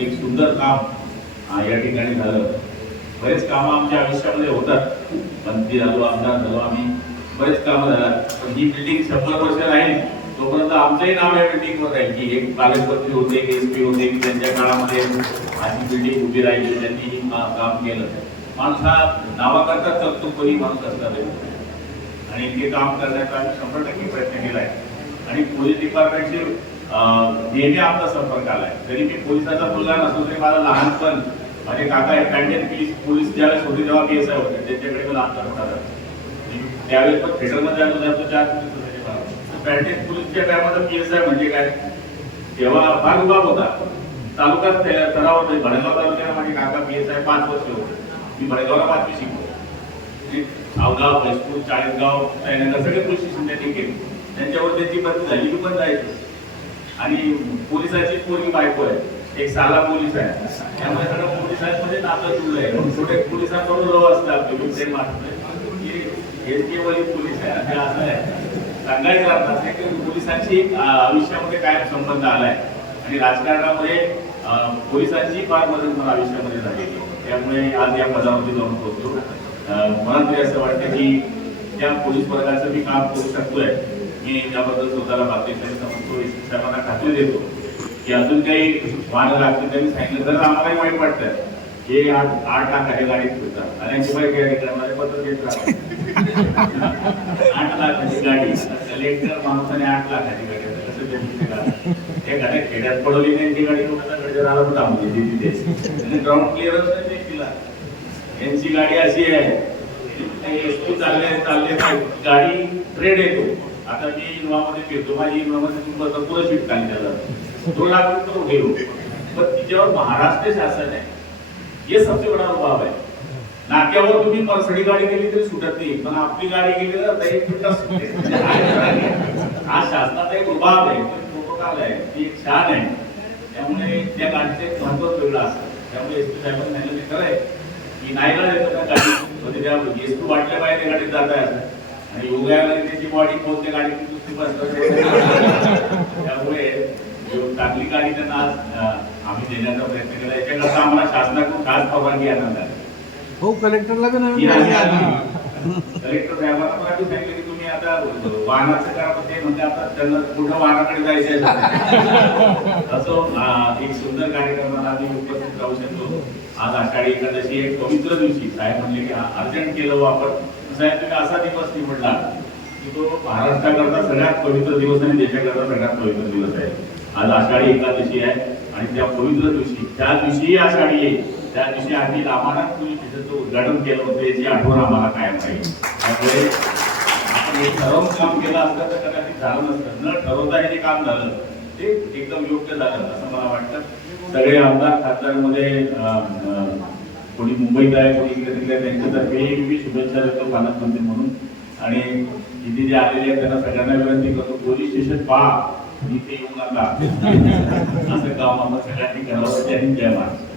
एक सुंदर काम या ठिकाणी झालं. बरेच कामं आमच्या आयुष्यामध्ये होतात, मंत्री झालो, आमदार झालो, आम्ही बरेच कामं झातात. पण ही बिल्डिंग 100 वर्ष राहील तोपर्यंत आमचंही नाव या बिल्डिंगवर राहील की एक पालकमंत्री होते, एक SP होते की त्यांच्या काळामध्ये अशी बिल्डिंग उभी राहिली, त्यांनी ही काम केलं. माणूस हा नावाकरता करतो, कोणी माणूस असणार आणि ते काम करण्याचा आम्ही 100% प्रयत्न केलाय. आणि पोलीस डिपार्टमेंटशी नेहमी आमचा संपर्क आलाय. जरी मी पोलिसाचा मुलगा नसतो तरी माझं लहानपण माझे काका हे पॅन्टेन पोलीस ज्यावेळेस होते तेव्हा PSI होते, त्यांच्याकडे मला लहानपण होता. त्यावेळेस पण थिएटरमध्ये आलो जातो 4 पोलीस होते. पॅन्टेन पोलीसच्या टायमाचा PSI म्हणजे काय, तेव्हा फार उभाग होता. तालुकाच तराव होते. भडगाव तालुक्याला माझे काका PSI 5 वर्ष होते. मी भडगावला 5वी शिकलो. आवगाव, मैसूर, चाळीसगाव, सगळे पोलीस स्टेशन त्यांनी केले. त्यांच्यावर त्यांची बदली झाली की पण जायचं. आणि पोलिसाची पोरगी बायको आहे, एक साला पोलीस आहे. त्यामुळे सगळं पोलिसांमध्ये नातं जुळलंय. छोटे पोलिसांकडून रो असतात हे पोलीस आहे असं आहे. सांगायचं अर्थ की पोलिसांची आयुष्यामध्ये कायम संबंध आलाय आणि राजकारणामध्ये पोलिसांची फार मदत मला आयुष्यामध्ये झालेली. त्यामुळे आज या पदावरती जाऊन पोहोचलो. मला तरी असं वाटतं की त्या पोलीस वर्गाचं मी काम करू शकतोय. मी त्याबद्दल स्वतःला बातमीसाठी समजतो, साहेबांना खात्री देतो की अजून काही वाहनं लागतील त्यांनी सांगितलं तर आम्हालाही वाईट वाटतं. हे 8 लाखाच्या गाडीत फिरतात आणि माझे पत्र देत राहतात. 8 लाखाची गाडी, कलेक्टर माणसाने 8 लाखाची गाडी कसं त्यांची त्या गाड्या खेड्यात पडवली नाही. ती गाडी आला पण थांबली तिथे ग्राउंड क्लिअरच नाही तिला. यांची गाडी अशी आहे चालले गाडी ट्रेड येतो. आता मी इनोवामध्ये फिरतो, माझी इनोवामध्ये पुरं सीट खाली त्याला 2 लाख रुपये उभे हो. पण तिच्यावर महाराष्ट्र शासन आहे, हे सबसे बडा उभाव आहे. नाक्यावर तुम्ही मर्सडी गाडी गेली तरी सुटत नाही, पण आपली गाडी गेली तर एक मिनिटात सुटते. हा शासनाचा एक उभाव आहे, प्रोटोकॉल आहे, ती एक शान आहे. त्यामुळे त्या गाडीचे महत्व वेगळं असतं. त्यामुळे SP साहेबांनी सांगितलं खरं आहे की नाही का देतो त्या गाडी म्हणजे त्या SP वाटल्या पाहिजे गाडीत जात आहे असं. आणि योगाला त्याची बॉडी कोणत्या गाडी दुसरी बसतात. त्यामुळे चांगली गाडी त्यांना आम्ही देण्याचा प्रयत्न केला. याच्याकरता आम्हाला शासनाकडून खास परवानगी आणणार हो. कलेक्टरला कलेक्टर साहेबांना पण आम्ही सांगितलं की तुम्ही आता वाहनाचं करा, ते म्हणजे आता त्यांना कुठं वाहनाकडे जायचं असं एक सुंदर कार्यक्रमाला आम्ही उपस्थित राहू शकतो. आज आषाढी एकादशी एक पवित्र दिवशी साहेब म्हणले की अर्जंट केलं आपण. साहेब तुम्ही असा दिवस निवडला की तो महाराष्ट्राकरता सगळ्यात पवित्र दिवस आणि देशाकरता सगळ्यात पवित्र दिवस आहे. आज आषाढी एकादशी आहे आणि त्या पवित्र दिवशी त्या दिवशी आषाढी आहे, त्या दिवशी आम्ही रामानाथ तुम्ही तिथं उद्घाटन केलं होतं याची आठवण आम्हाला कायम राहील. त्यामुळे आपण हे ठरवून काम केलं असतं तर कदाचित झालं नसतं. न ठरवता हे जे काम झालं ते एकदम योग्य झालं असं मला वाटतं. सगळे आमदार खासदारमध्ये कोणी मुंबईत आहे, कोणी इकडे तिकडे, त्यांच्यातर्फे मी शुभेच्छा देतो पालकमंत्री म्हणून. आणि इथे जे आलेले आहेत त्यांना सगळ्यांना विनंती करतो, पोलीस स्टेशन पहा, इथे येऊ नका. असं काम आपण सगळ्यांनी करावं. जय हिंद, जय महाराष्ट्र.